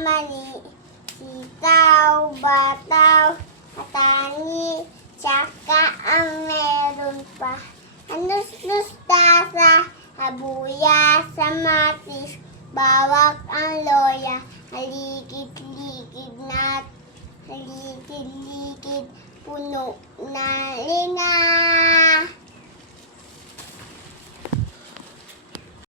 mani, sitaw, bataw, katani, tsaka ang meron pa. Anus-mustasa, habuya, samatis, bawak ang loya, halikid-likid, puno na linga.